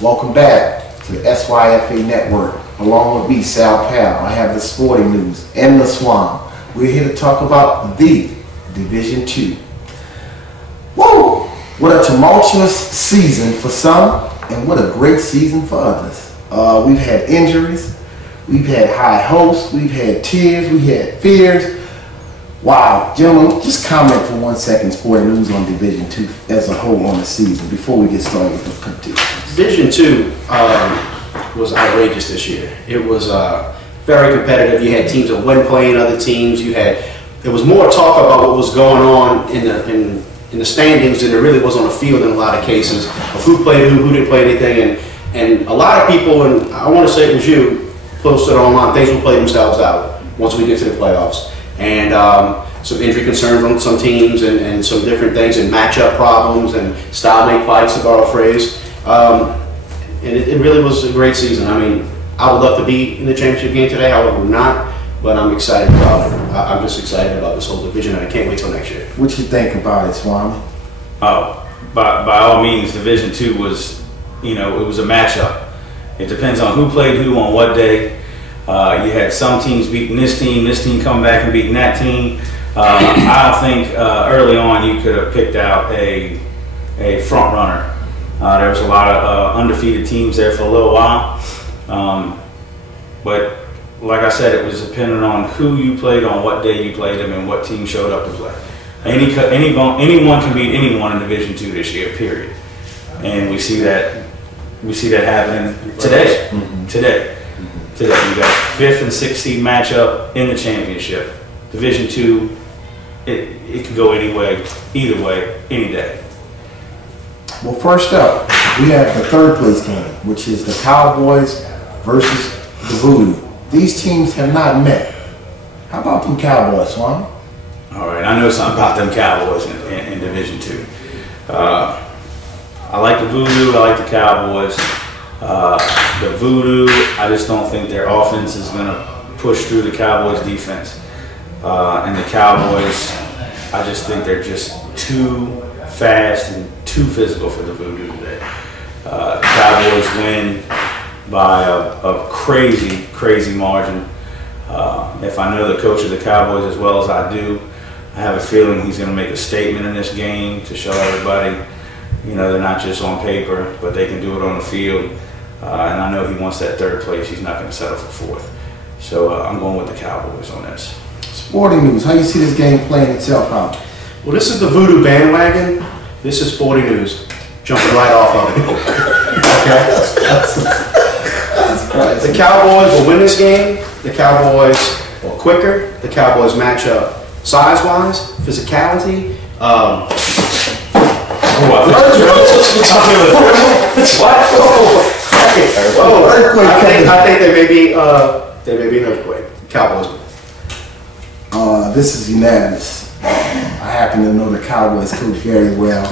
Welcome back to the SYFA Network. Along with me, SAL.PAL, I have the sporting news and the SWAMI. We're here to talk about the Division II. Woo! What a tumultuous season for some, and what a great season for others. We've had injuries, we've had high hopes, we've had tears, we had fears. Wow, gentlemen, just comment for 1 second, sporting news on Division II as a whole on the season before we get started with the competitions. Division II was outrageous this year. It was very competitive. You had teams that weren't playing other teams. There was more talk about what was going on in the standings than there really was on the field in a lot of cases of who played who didn't play anything, and a lot of people, and I want to say it was you, posted online, things will play themselves out once we get to the playoffs. And some injury concerns on some teams and some different things and matchup problems and style-make fights, to borrow a phrase. And it really was a great season. I mean, I would love to be in the championship game today, however, we're not. But I'm excited about it. I'm just excited about this whole division, and I can't wait till next year. What you think about it, SWAMI? By all means, Division II was, it was a matchup. It depends on who played who on what day. You had some teams beating this team coming back and beating that team. I don't think early on you could have picked out a front runner. There was a lot of undefeated teams there for a little while. But like I said, it was dependent on who you played on what day you played them and what team showed up to play. Anyone can beat anyone in Division II this year, period. And we see that happening today. Today we got 5th and 6th seed matchup in the championship. Division II, it could go either way, any day. Well, first up, we have the third place game, which is the Cowboys versus the Voodoo. These teams have not met. How about them Cowboys, SWAMI? All right, I know something about them Cowboys in Division II. I like the Voodoo, I like the Cowboys. The Voodoo, I just don't think their offense is going to push through the Cowboys' defense. And the Cowboys, I just think they're just too fast and too physical for the Voodoo today. The Cowboys win by a crazy margin. If I know the coach of the Cowboys as well as I do, I have a feeling he's going to make a statement in this game to show everybody, they're not just on paper, but they can do it on the field. And I know he wants that third place. He's not going to settle for 4th. So I'm going with the Cowboys on this. Sporting news, how you see this game playing itself out? Well, this is the Voodoo bandwagon. This is sporting news. Jumping right off of it. Okay? The Cowboys will win this game. The Cowboys are quicker. The Cowboys match up size-wise, physicality. I think there may be an earthquake. Cowboys. This is unanimous. I happen to know the Cowboys coach very well.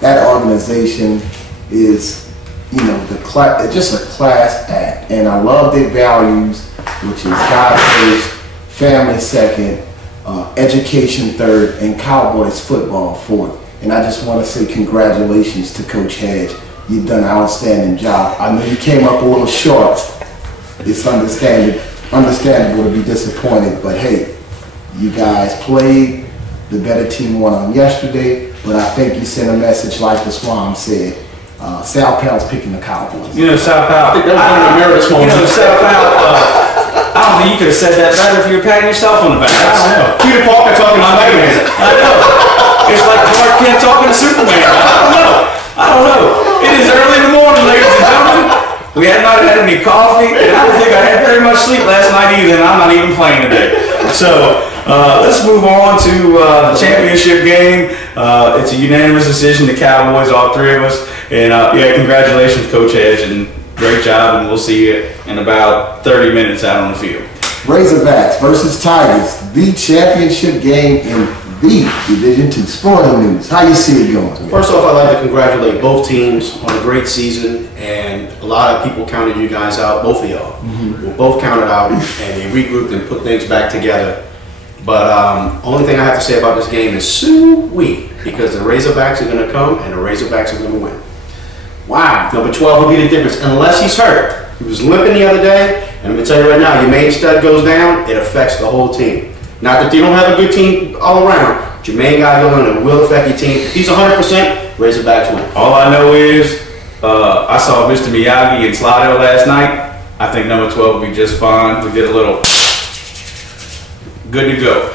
That organization is, just a class act, and I love their values, which is God first, family second, education third, and Cowboys football fourth. And I just want to say congratulations to Coach Hedge. You've done an outstanding job. I know you came up a little short. It's understandable to be disappointed, but hey, you guys played. The better team won on yesterday, but I think you sent a message like the SWAMI said. SAL.PAL's picking the Cowboys. SAL.PAL. I think that was one of the merits moments. SAL.PAL. I don't think you could have said that better if you were patting yourself on the back. I don't know. Peter Parker talking to Spider-Man. I know. It's like Clark Kent talking to Superman. I don't know. It is early in the morning, ladies and gentlemen. We have not had any coffee, and I don't think I had very much sleep last night either, and I'm not even playing today. So let's move on to the championship game. It's a unanimous decision, the Cowboys, all three of us. And congratulations, Coach Hedge, and great job, and we'll see you in about 30 minutes out on the field. Razorbacks versus Tigers, the championship game in the Division II. Sporting news, how you see it going? First off, I'd like to congratulate both teams on a great season, and a lot of people counted you guys out, both of y'all. Were both counted out, and they regrouped and put things back together. But only thing I have to say about this game is sue-wee, because the Razorbacks are going to come and the Razorbacks are going to win. Wow. Number 12 will be the difference, unless he's hurt. He was limping the other day, and I'm going to tell you right now, your main stud goes down, it affects the whole team. Not that you don't have a good team all around, but your main guy goes down, it will affect your team. If he's 100%, Razorbacks win. All I know is I saw Mr. Miyagi in Slidell last night. I think number 12 will be just fine. We did a little good to go.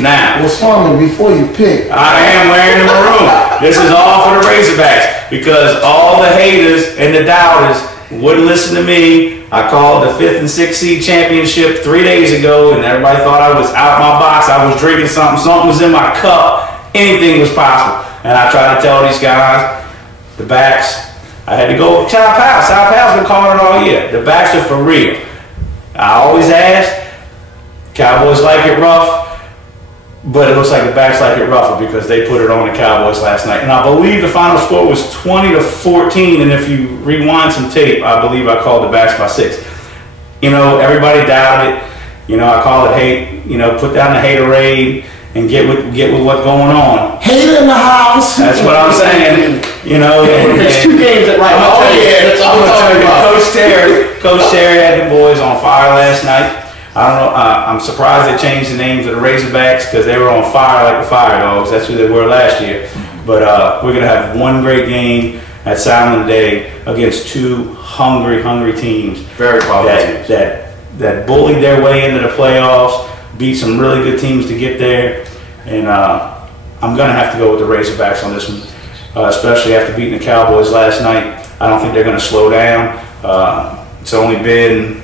Now, Well, Swami, before you pick, I am wearing the maroon. This is all for the Razorbacks because all the haters and the doubters wouldn't listen to me. I called the 5th and 6th seed championship 3 days ago, and everybody thought I was out my box. I was drinking something. Something was in my cup. Anything was possible. And I tried to tell these guys, the backs, I had to go with SAL.PAL. SAL.PAL's been calling it all year. The backs are for real. I always ask, Cowboys like it rough. But it looks like the backs like it rougher because they put it on the Cowboys last night. And I believe the final score was 20-14. And if you rewind some tape, I believe I called the backs by 6. You know, everybody doubted it. You know, I call it hate. You know, put down the haterade and get with what's going on. hater in the house. That's what I'm saying. You know, There's 2 games that right. Oh yeah, that's all I'm talking about. Coach Terry had the boys on fire last night. I don't know. I'm surprised they changed the names of the Razorbacks because they were on fire like the Fire Dogs. That's who they were last year. But we're gonna have one great game at SAL today against 2 hungry teams. Very quality teams. That bullied their way into the playoffs, beat some really good teams to get there, and I'm gonna have to go with the Razorbacks on this one, especially after beating the Cowboys last night. I don't think they're gonna slow down. It's only been,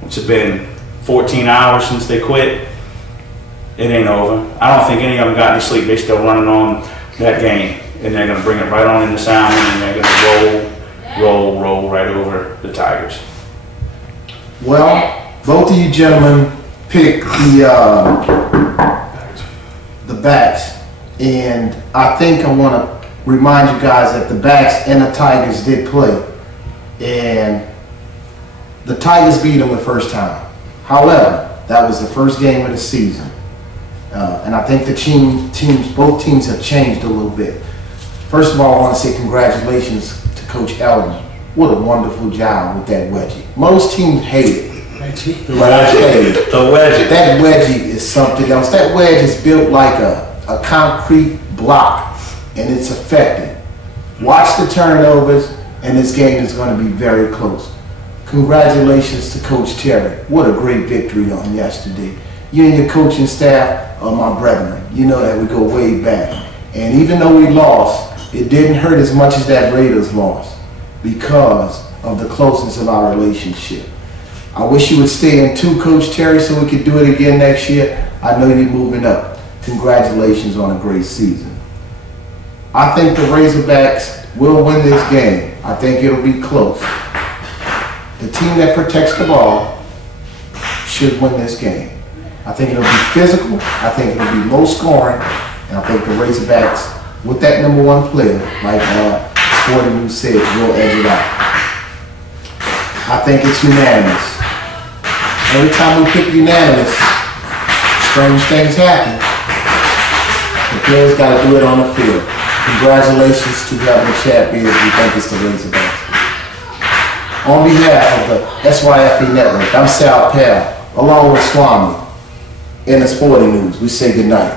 what's it been? 14 hours since they quit. It ain't over. I don't think any of them got any sleep. They still running on that game, and they're gonna bring it right on into Salmon, and they're gonna roll right over the Tigers. Well, both of you gentlemen picked the backs, and I think I want to remind you guys that the backs and the Tigers did play, and the Tigers beat them the first time. However, that was the first game of the season, and I think the both teams have changed a little bit. First of all, I want to say congratulations to Coach Elton. What a wonderful job with that wedgie. Most teams hate it, but I tell you, that wedgie is something else. That wedge is built like a concrete block, and it's effective. Watch the turnovers, and this game is going to be very close. Congratulations to Coach Terry. What a great victory on yesterday. You and your coaching staff are my brethren. You know that we go way back. And even though we lost, it didn't hurt as much as that Raiders loss because of the closeness of our relationship. I wish you would stay in too, Coach Terry, so we could do it again next year. I know you're moving up. Congratulations on a great season. I think the Razorbacks will win this game. I think it'll be close. The team that protects the ball should win this game. I think it'll be physical. I think it'll be low scoring. And I think the Razorbacks, with that #1 player, like Sporting News said, will edge it out. I think it's unanimous. Every time we pick unanimous, strange things happen. The players got to do it on the field. Congratulations to having the champions. We think it's the Razorbacks. On behalf of the SYFE Network, I'm SAL.PAL, along with SWAMI, in the Sporting News. We say good night.